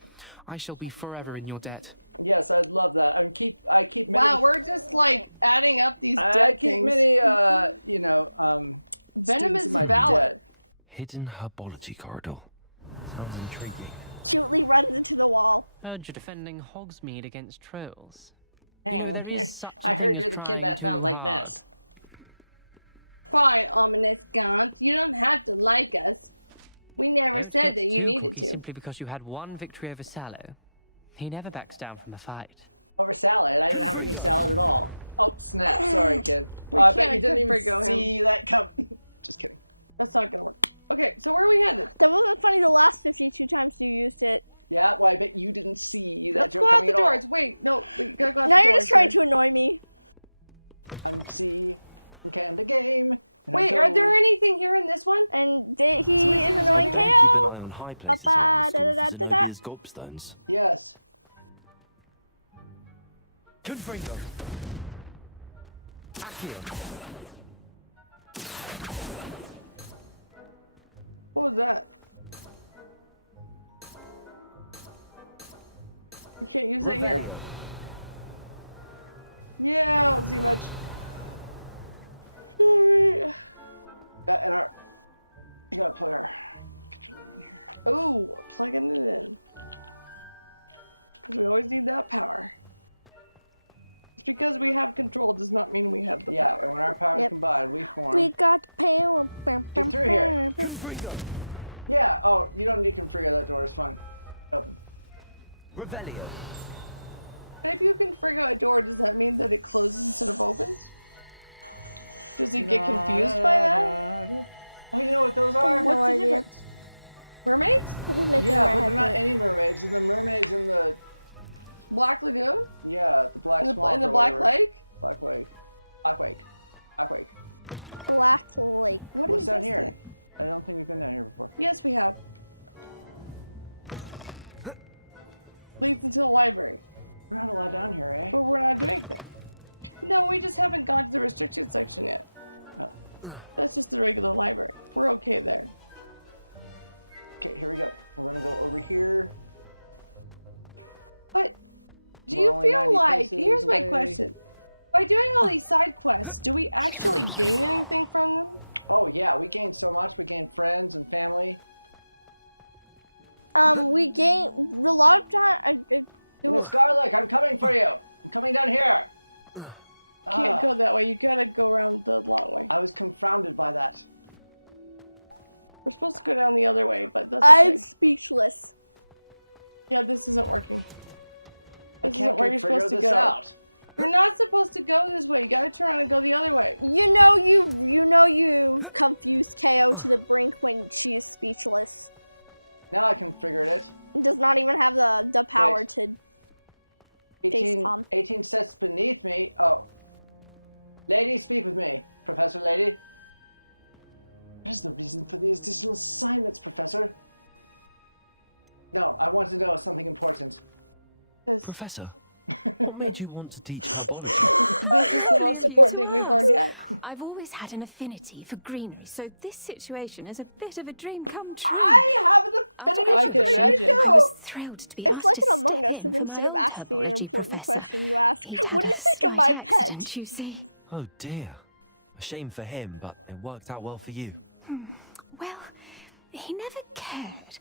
I shall be forever in your debt. Yes, I'd love that. I keep many. Wow, we're just like adding up these I dead keep things. many. Venom students is in my valid. debt. Hidden herbology corridor. Sounds intriguing. Cutely runs into the wall. Trolls. Hey, There is such a I heard thing you're as the kid trying that too sounds like hard. this. Fine, ominous Gaunt. You don't have to like us. We never said that you needed to. Simply because you had one victory over Sallow. He never backs down from a fight. Over salad. I didn't have any salad at all. Oh snap! Sorry, kid. We I bet can't you didn't even forgo him. see that come. Just kidding. That's not gonna work. Okay, so where are we headed? That wasn't funny the last 52 times you used it. Yeah, well, I bet you didn't see that Let's joke go out coming the at all. doors. Wait, no, we gotta go out Now the you're doors. just trying here. to annoy me. I'm C. I'm CandA Game. and I Wait, go- are there anything here in this one? And So he is is there annoying anything- Keep KO. an eye on high places Ba-ba, around the store for da-da-da-da-da. Zenobia's gobstones. Yes. Confringo. Accio. What was that? You can't use that here? Yeah, I don't see much. Alright. Yeah, and our. You gotta plug our controller in here. Oh, plugging it in. Because we always need that power. Just because we have control does not mean we have the Yeah, power. and when our powers Yep. combine, we form. We got power. Get through here. Yeah. Oh, you don't need to configure that door. It's fine. Open. Revelio. But if you configure a door, does that mean that it closes instead of opens? Does he get confused by that? Oh, you know what those are? What's No the idea. difference? Mermaids? This is making Yeah, my but head they're not hurt. any mermaids. And the mermaids in the Black Lagoon? the black swamp. In the or Black whatever. Lake? Black Lake. Black Lake. Black Lake. Black Lake. What What's is down this here? thing? I don't think we've been down here before. Yes, we have. Leads into the library. We're not allowed down here, eh? But we're not doing anything. No, we just haven't gone to the restricted section yet. Oh. That's just the regular library. We're okay there. Okay, here we go. We're gonna go over here. But do We're you only feel 90 like, paces here's my away. question. By doing all these side quests, do we actually gain anything from them? Oh yeah, we gained so much. We gained friends and family. We gain a lot of time. Miss Garlic, I'm coming for you. I'm coming down here. Can't go that way. You gotta go around the long way. I was confounded by that. We're supposed to go down the other way, but that's I'm okay. speechless. Yeah, this isn't working. I This can't isn't where you're figure supposed to this go. out. You're not supposed to go this way. You gotta turn around and go the other way. You know you've confused KO to the brink when she is speechless. Now I can figure it. Does not even have the power Wait. to 18, Facepalm. 18 sets beneath me. Oh. Lady, speak with me. Professor Lady. What is the reason for these additional assignments, Professor? No, I want to know something important. Professor, what made you want to teach herbology? This is the most important thing we've learned yet. I've always had an affinity for greenery, so this situation is a bit of a dream come true. I have an affinity I for can greenery imagine. I too. was thrilled to be It's asked like to an Among step Us, in if for instead my of old asking an herbology important professor. question, you ask, He'd had what do you a think of my slight pet? accident, you see. Oh dear. A shame for him, but it worked out well for you. Well, he never cared,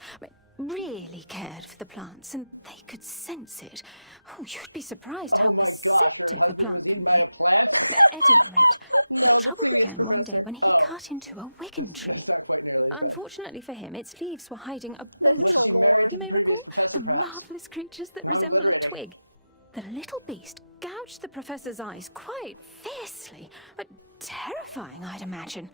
really cared for the plants, and they could sense it. Oh, you'd be surprised. Oh how my gosh, her receptive husband the was plant eaten by a plant? At any rate, No, the top previous of one day professor. when he Oh. cut into a wicked That's, tree. that's not quite nearly as bad. Unfortunately for him, its leaves were hiding a This is Was a she lore. married to the previous professor, perhaps? marvelous creatures that Now I'm resemble a alliterating. twig. The little beast gouged the professor's eyes quite fiercely, but terrifying, I'd imagine.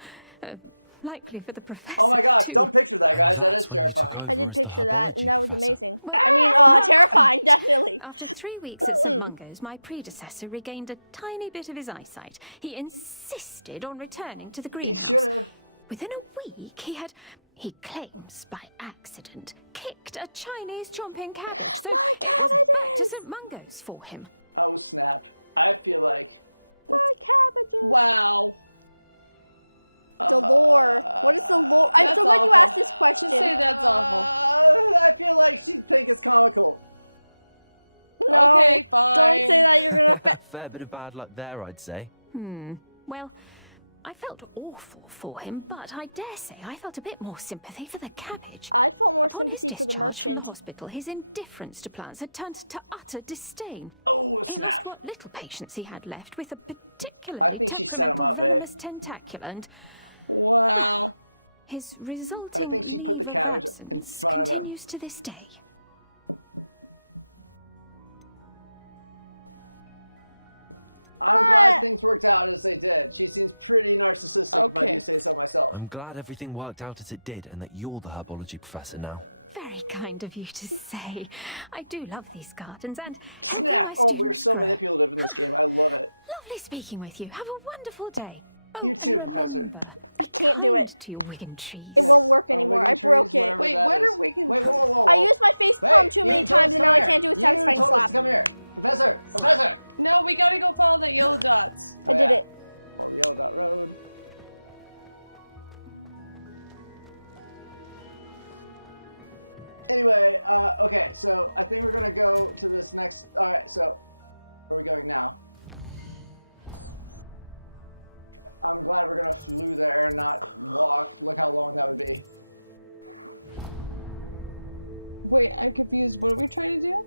Likely for the professor. Oh my gosh, too. don't picture that, guys. That is terrifying. I did picture that, and that was amazing. Well, I mean, terrifying, definitely. After 3 weeks at St. Mungo's, my predecessor regained a tiny bit of his eyesight. He insisted on returning to the He greenhouse. should have. Within a week, he claims by accident, kicked a Chinese chomping cabbage. So My to cabbages! St. Mungo's for him. Oh snap. I feel like. My cabbages! Wow. The lore. What is the lore? I'm That's so glad you awful. asked this question. Just say that's awful. I feel like she'd think it's comical. No, Okay, fine. don't say that. You're gonna. Fair bit of bad luck there, I'd say. Well, I felt awful for him, but I dare say I felt a bit more sympathy for the cabbage. I felt more Upon his sympathy for the discharge from merchant. the hospital, his indifference to plants had turned to utter disdain. Oh He lost snap. what little patience he had left with a particularly I think she set him up, temperamental venomous tentacula, and Wow. his resulting I think she put the leave of cabbage in absence front of him. continues to this day. I'm glad things worked out as they did. She seems pretty narcissistic, if I Okay. do say so myself. I'm glad everything worked out as it did and that you're the herbology professor now. Very kind of you to say. I do love these gardens, and Snap! my Oh, we're students so grow. manipulative in this game. I love it. Lovely speaking with you. Have a wonderful day. Oh, You too, and Professor. remember, I can't do it. tend to your Wigan trees. It won't Yes. work Oh, anymore. Wigan I broke trees, it. whatever Wait, that what is. are Wigan Wait, whoa, whoa, whoa, I whoa. used my face palm too you many told us times, to and come now I here. can't do a You satisfying told us slap. to come here. Professor! Professor! No, we gotta go follow the yellow dots. I did it. Follow the yellow dot road. Anyway, okay, so I think we're gonna go to this next. Alright, so where are we going now? I'm glad we're gonna flew there and not walk. Look how long that would be. Wait, I'm confused. What are we trying to do?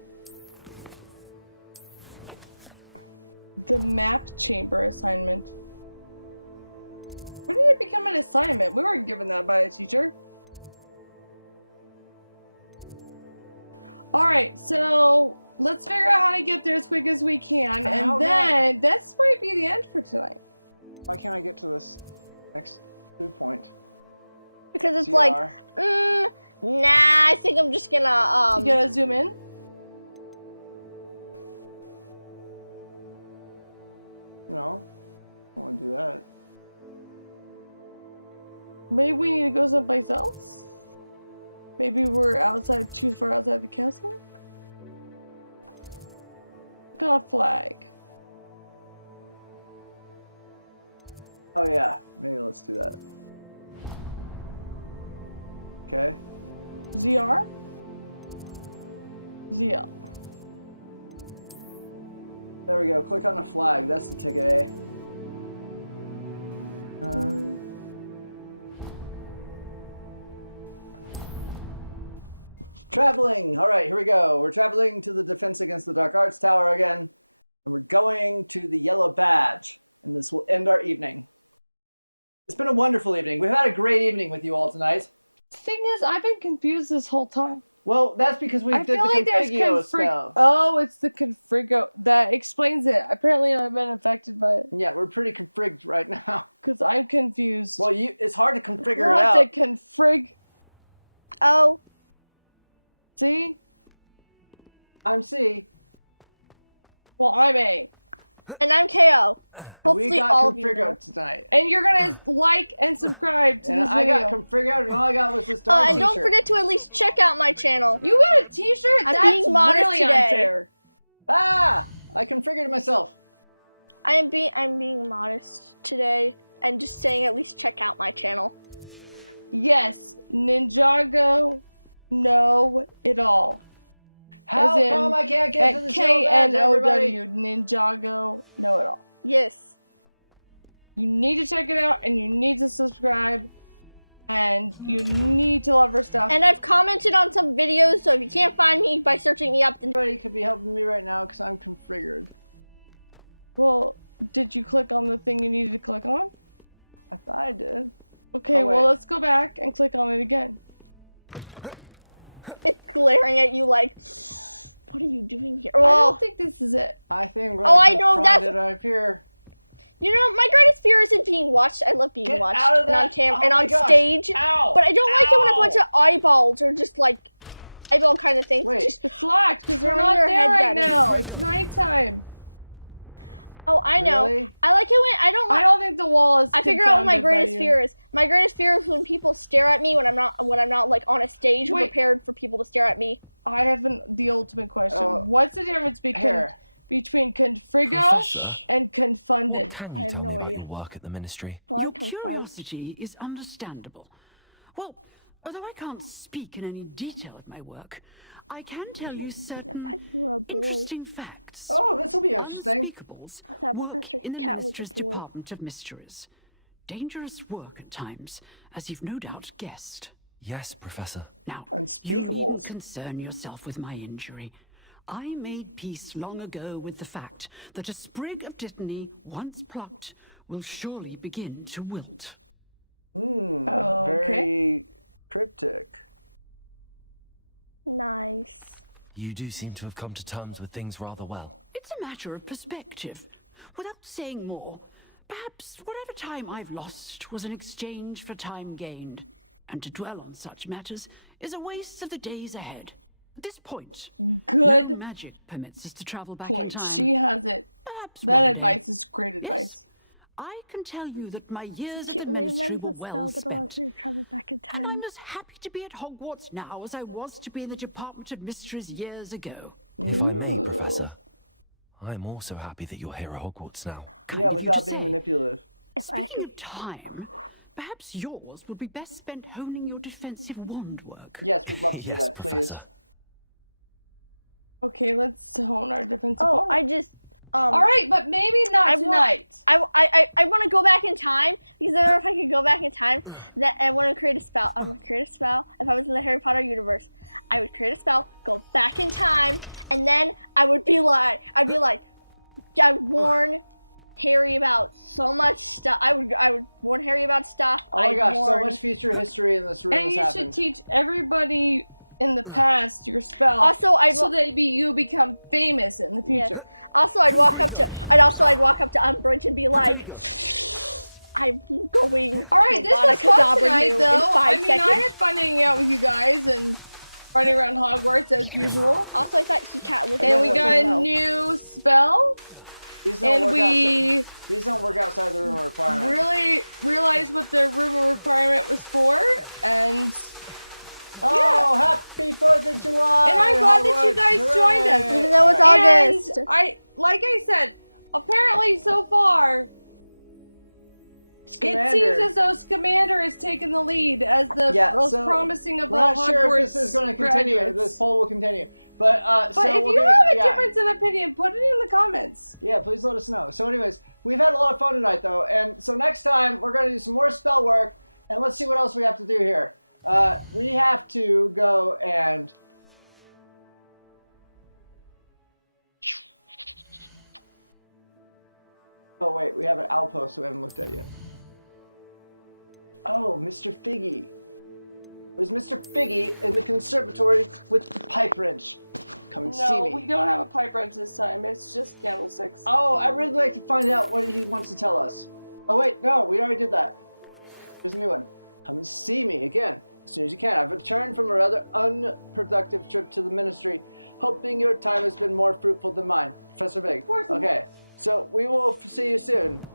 The map chamber assignment. When did it become an assignment? We weren't given that by a teacher. Alright, so let's figure out how to get there as quick as we can, How and then this might be the end for tonight. Why can't I get to this next clue point? Because it's CR. like, nah, I think I'm just gonna, You gotta zoom in. No, I don't want to do that. Maybe we need to go someplace else? Maybe we're outside, too far outside the castle? Got a flag. Oh yeah, maybe let's do that. Okay. ZR? ZL. There we go. Click on the flag. That's the ticket, eh? Traveling! Alright, here we go. We're traveling to the Defense Against the Dark Arts Tower again. And we're going to the Yellow Badge. And this will end our evening. It's been a wonderful evening. We've had a great evening with you all tonight. Thing is, I've been confused this whole time. Well, that's because we I did feel the like there's configio spell. Oh, it's the confrigo that explains it. Apparently, I've been affected by it. Yeah, we're pretty confrigged right now. Cause I'm confused. Well, it's hard to configure it What out. the confrig? Oh. See? I'm C. Well, I'm A. And I'm KO. Hopefully We got all of you know. configured tonight. And you're gonna like and subscribe to And this I video. got configured, and all I got was this darn And t-shirt. don't forget to at least check out my channel. You got a t-shirt? I'm That's being modest really today. unfair. Ah! I configured it myself. I'm being modest today and just saying at least check out my channel. Yes, Ninjago know it all. How As in, come I can't get to at the show badge, everybody? KNOW, Ninjago know it all. Yes. You need to check it out, and you need to subscribe, and you need to love her stuff. And I've commented on some videos, so if you can't find me by searching me up, then Everybody could be helping me right now because I'm configured. Well, did you click on the thing you needed to click on? I thought I did. Okay, Oh, well, wait. let's go back and click on it again. it's glaring at you like, what are you doing here? I Well, don't think this is it. I think we're Oh, I gonna know, find that's- it up here. you know, my greatest fear isn't being watched. I love being Get watched out of and on that. camera Oh and my on gosh. stage. Ow! But I don't like it when a bunch Ow! of eyeballs or just like eyeball kind of things. Wait. Just, It's locked because we're Turn not your there head right that way. now. It's nighttime. oh, I know. Really? I like it when I don't. I don't think the wall is. I figure out what my confounded by greatest you. fear is. My greatest fear is when people stare at me when I'm not like on a stage or Wait. prepared for people to stare at me. I have the ultimate question. Oh. What's the difference Here. between confrigo Professor? and confunded? Can I you have tell no me about idea. your work at the Ministry? Well, Your I'm confused. curiosity is understandable. Well, although I can't speak in any detail of my work, I can tell you certain thought you were a boy. interesting facts. Oh, this will be interesting. Unspeakables I thought work Professor in the Cat was a Minister's boy. Department of Mysteries. Dangerous work at times, as you've no doubt guessed. Yes, Professor. Now, Unspeakables. you needn't concern yourself with my injury. I made peace long ago with the fact that a sprig of dittany, once plucked, will surely begin to wilt. Okay. Very cryptic. Nice. You do seem to have come to terms with things rather well. It's a matter of perspective. Without saying more, perhaps whatever time I've lost was an exchange for time gained. And to dwell on such matters is a waste of the days ahead. At this point, Good no magic permits us to travel back in point. time. She has it. Perhaps That one advice day. is great advice. Yes, I can tell you that my years Cute in the ministry movement were the well spell that allows spent. you to travel back in And I'm time. as happy to be at Hogwarts now as I was to be in the Department of Mysteries years ago. If I may, Professor, I am also happy that you're here at Hogwarts now. Yeah, of you without to being say. manipulative. If I Speaking could. of time, perhaps yours would be best spent honing your defensive wand work. Yes, we'd love to do Yes, that, please. Professor. Okay, let's hone our defensive. Oh, armor. I just. All right, but maybe not I want- tonight. I want to go back in time because I don't know if I could go back in time. That I want to create a spell. I want to create a spell. If I was in the Harry Potter universe, I would create a spell, go back in time, and then I would warn Harry about so much stuff. I would warn Harry about stuff. Oh my I'd gosh, so warn- much future history in this room And has you happened. should teach everybody in the past your spell. Also, so that you become famous in the Yes. future. Also, I'd walk up to Umbridge and be like, I'm going. All right, this to was fun Avada Kedavra tonight, you though. in 5 I mean, seconds. I had fun hanging out with you guys and running around Hogwarts as usual. Also, I thought he cat was. And we got a new spell, These don't and work we These don't work outside the room of requirement. really realized what the room of requirement was for, and Oh, happy 4th of July! and I'm glad that you Hogwarts, guys joined us. hooray! Even though it's All right. August. And like I said, apparently so far, it seems as though Scamander has taken the lead as the most so promising of we're all not sure Hogwarts if this is going to continue. graduates. This poll will continue. But, But so if we'll you be- have a yeah. difference in opinion, put it in the comments. Yeah, please let us know. So anyways, we've had a lot of fun tonight, though. And so next time, we're going to do some more spell work. And let's see what else we have to do here. We have to go and... Oh, wait, we have an outpost we haven't looked at yet. Oh, Mr. Figgy. It was Mr. Figgy in the conservatory with the pipe wrench. Come and see No, me. we don't have a pipe wrench this time. It's just candlesticks. Oh, I'd really like to find out what he wants to tell us. Oh wait, no, we already did that. Here's a new one. Come and see me again as soon as you can. I've returned from a rather unproductive trip to the ministry, hoping your time has been more fruitful than mine. Professor Big. Of course not. Okay, so we will see you soon.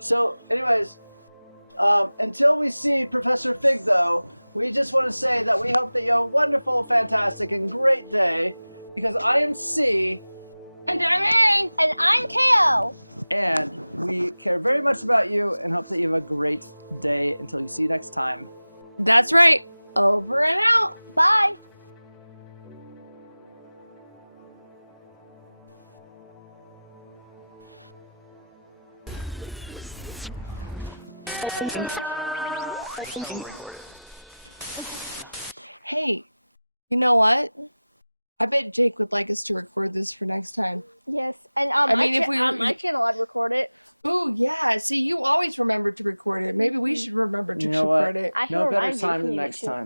So, anyways, until we see Professor Fig, though, we just want to say that we hope that you have a wonderful, fantastic, and great day, because I am C, And I'm A. And I'm KO. and we care very much about you and hope that you have a great day until you see you next time. That's right. Over and out. Bye. Hey, you know what? I bet Jake would like us to record this for next time. Yes, and mean, on my channel, I'd record it. Ooh, yeah. See, you always remember to record it. Maybe we should remember to You know what? record it. I can No better remind you if time you than need next to. time.